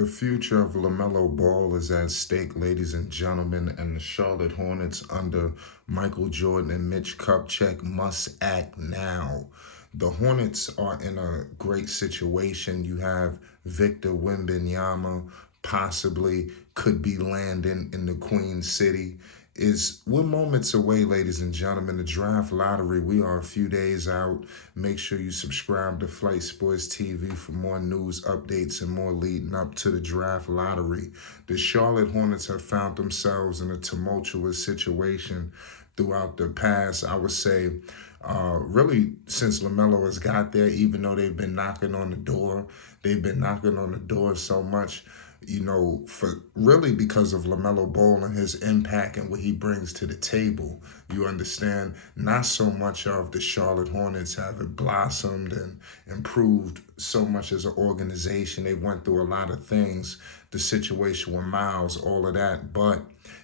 The future of Lamelo Ball is at stake, ladies and gentlemen, and the Charlotte Hornets under Michael Jordan and Mitch Kupchak must act now. The Hornets are in a great situation. You have Victor Wembanyama possibly could be landing in the Queen City. We're moments away, ladies and gentlemen. The draft lottery, we are a few days out. Make sure you subscribe to Flight Sports TV for more news updates and more leading up to the draft lottery. The Charlotte Hornets have found themselves in a tumultuous situation throughout the past, I would say, really since LaMelo has got there, even though they've been knocking on the door. They've been knocking on the door so much, for really because of LaMelo Ball and his impact and what he brings to the table. You understand? Not so much of the Charlotte Hornets have blossomed and improved so much as an organization. They went through a lot of things, the situation with Miles, all of that. But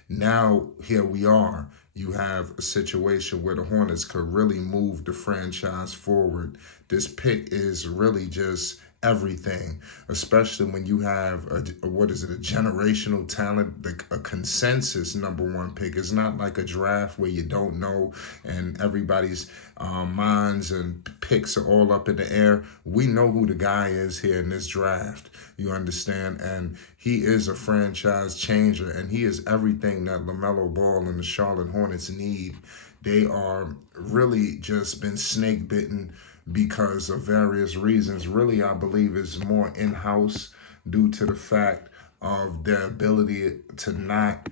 now here we are. You have a situation where the Hornets could really move the franchise forward. This pick is really just everything, especially when you have a generational talent, a consensus #1 pick. It's not like a draft where you don't know and everybody's minds and picks are all up in the air. We know who the guy is here in this draft. You understand? And he is a franchise changer, and he is everything that LaMelo Ball and the Charlotte Hornets need. They are really just been snake bitten because of various reasons. Really, I believe is more in-house due to the fact of their ability to not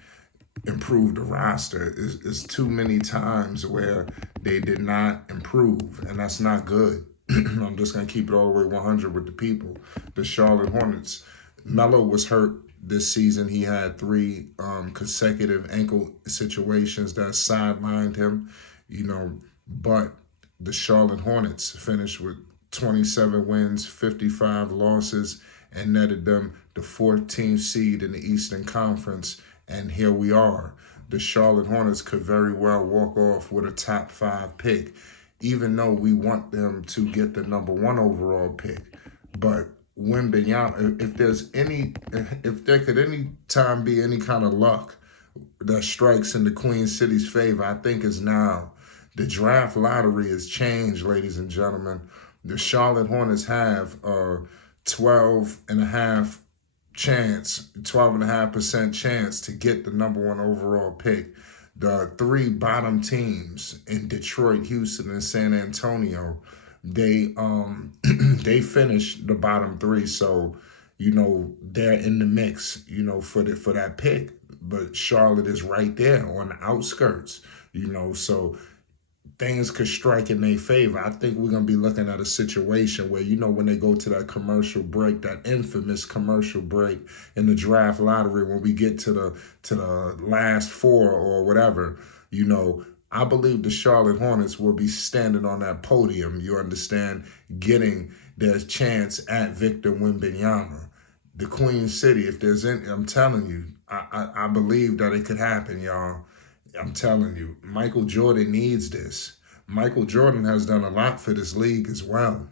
improve the roster. Is too many times where they did not improve, and that's not good. I'm just going to keep it all the way 100 with the people. The Charlotte Hornets, Melo was hurt this season. He had 3 consecutive ankle situations that sidelined him, but the Charlotte Hornets finished with 27 wins, 55 losses, and netted them the 14th seed in the Eastern Conference. And here we are. The Charlotte Hornets could very well walk off with a top 5 pick, even though we want them to get the #1 overall pick. But Wembanyama, if there could any time be any kind of luck that strikes in the Queen City's favor, I think is now. The draft lottery has changed, ladies and gentlemen. The Charlotte Hornets have a 12.5% chance to get the #1 overall pick. The 3 bottom teams in Detroit, Houston, and San Antonio, they they finished the bottom 3, so they're in the mix, for that pick. But Charlotte is right there on the outskirts, so things could strike in their favor. I think we're going to be looking at a situation where, when they go to that commercial break, that infamous commercial break in the draft lottery, when we get to the last 4 or whatever, I believe the Charlotte Hornets will be standing on that podium, you understand, getting their chance at Victor Wembanyama. The Queen City, if there's any, I'm telling you, I believe that it could happen, y'all. I'm telling you, Michael Jordan needs this. Michael Jordan has done a lot for this league as well.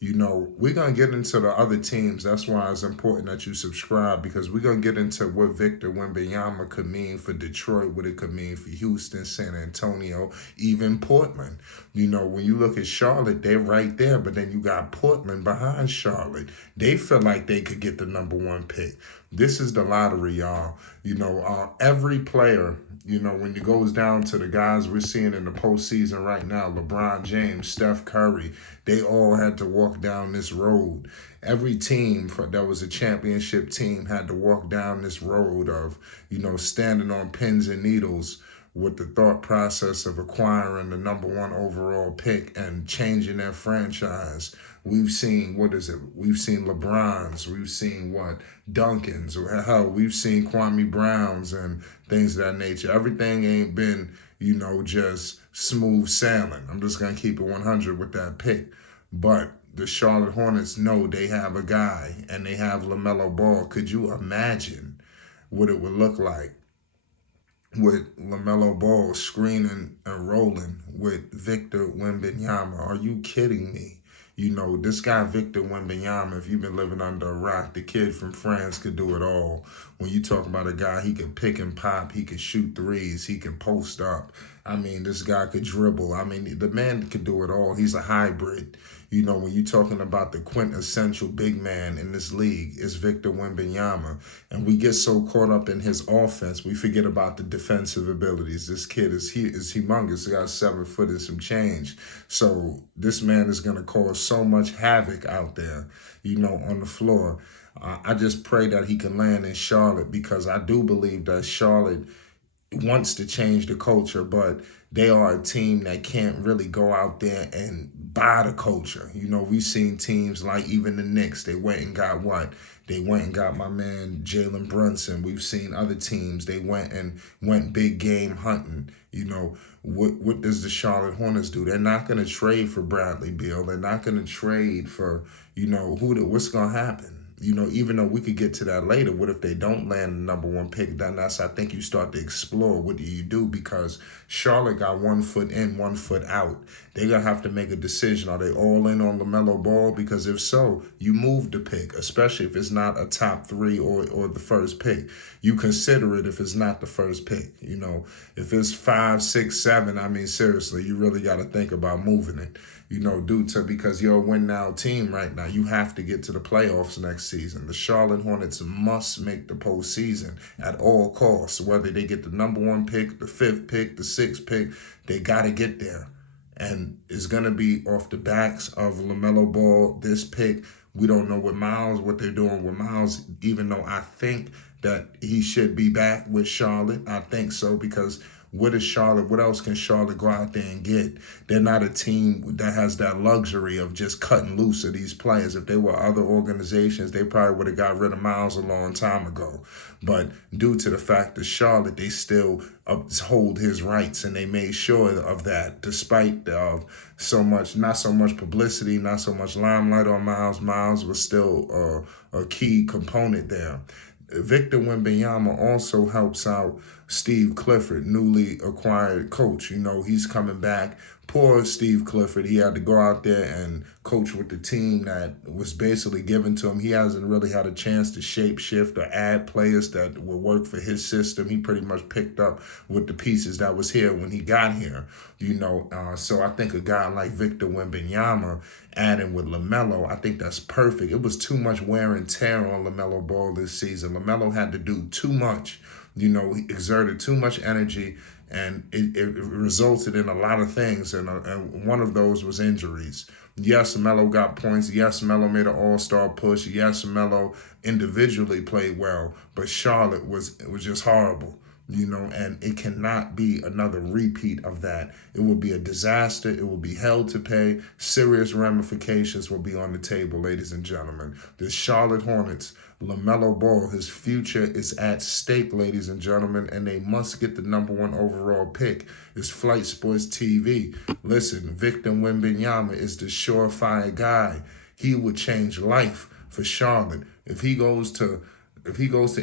We're going to get into the other teams. That's why it's important that you subscribe, because we're going to get into what Victor Wembanyama could mean for Detroit, what it could mean for Houston, San Antonio, even Portland. When you look at Charlotte, they're right there, but then you got Portland behind Charlotte. They feel like they could get the #1 pick. This is the lottery, y'all. Every player, when it goes down to the guys we're seeing in the postseason right now, LeBron James, Steph Curry, they all had to walk down this road. Every team that was a championship team had to walk down this road of, standing on pins and needles with the thought process of acquiring the #1 overall pick and changing their franchise. We've seen, We've seen LeBrons, we've seen Duncans, or hell, we've seen Kwame Browns and things of that nature. Everything ain't been, just smooth sailing. I'm just going to keep it 100 with that pick. But the Charlotte Hornets know they have a guy, and they have LaMelo Ball. Could you imagine what it would look like with LaMelo Ball screening and rolling with Victor Wembanyama? Are you kidding me? You know, this guy Victor Wembanyama, if you've been living under a rock, the kid from France could do it all. When you talk about a guy, he can pick and pop, he can shoot threes, he can post up. I mean, this guy could dribble. I mean, the man can do it all. He's a hybrid. You know, when you're talking about the quintessential big man in this league, it's Victor Wembanyama. And we get so caught up in his offense, we forget about the defensive abilities. This kid is humongous. He got 7 foot and some change. So this man is going to cause so much havoc out there, you know, on the floor. I just pray that he can land in Charlotte, because I do believe that Charlotte wants to change the culture, but they are a team that can't really go out there and buy the culture. You know, we've seen teams like even the Knicks, they went and got what? They went and got my man Jalen Brunson. We've seen other teams, they went big game hunting. You know, what does the Charlotte Hornets do? They're not going to trade for Bradley Beal. They're not going to trade for, you know, what's going to happen? You know, even though we could get to that later, what if they don't land the #1 pick? Then I think you start to explore what do you do, because Charlotte got 1 foot in, 1 foot out. They're going to have to make a decision. Are they all in on Lamelo Ball? Because if so, you move the pick, especially if it's not a top 3 or the first pick. You consider it if it's not the first pick. You know, if it's 5, 6, 7, I mean, seriously, you really got to think about moving it. You know, because you're a win-now team right now. You have to get to the playoffs next season. The Charlotte Hornets must make the postseason at all costs. Whether they get the #1 pick, the 5th pick, the 6th pick, they got to get there. And it's going to be off the backs of LaMelo Ball, this pick. We don't know what they're doing with Miles, even though I think that he should be back with Charlotte. I think so, because what else can Charlotte go out there and get? They're not a team that has that luxury of just cutting loose of these players. If they were other organizations, they probably would have got rid of Miles a long time ago. But due to the fact that Charlotte, they still uphold his rights, and they made sure of that, despite not so much publicity, not so much limelight on Miles. Miles was still a key component there. Victor Wembanyama also helps out Steve Clifford, newly acquired coach. You know, he's coming back. Poor Steve Clifford. He had to go out there and coach with the team that was basically given to him. He hasn't really had a chance to shape shift or add players that will work for his system. He pretty much picked up with the pieces that was here when he got here. You know, so I think a guy like Victor Wembanyama adding with Lamelo, I think that's perfect. It was too much wear and tear on Lamelo Ball this season. Lamelo had to do too much. You know, he exerted too much energy, and it resulted in a lot of things, and one of those was injuries. Yes, Melo got points. Yes, Melo made an all-star push. Yes, Melo individually played well, but Charlotte was just horrible. You know, and it cannot be another repeat of that. It will be a disaster. It will be hell to pay. Serious ramifications will be on the table, ladies and gentlemen. The Charlotte Hornets, LaMelo Ball, his future is at stake, ladies and gentlemen, and they must get the #1 overall pick. It's Flight Sports TV. Listen, Victor Wembanyama is the surefire guy. He would change life for Charlotte. If he goes to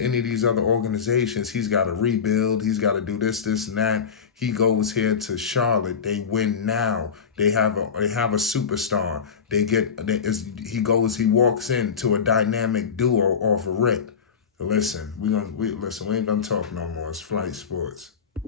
any of these other organizations, he's got to rebuild. He's got to do this, and that. He goes here to Charlotte. They win now. They have a superstar. He walks into a dynamic duo off a rip. Listen, we ain't gonna talk no more. It's Flight Sports.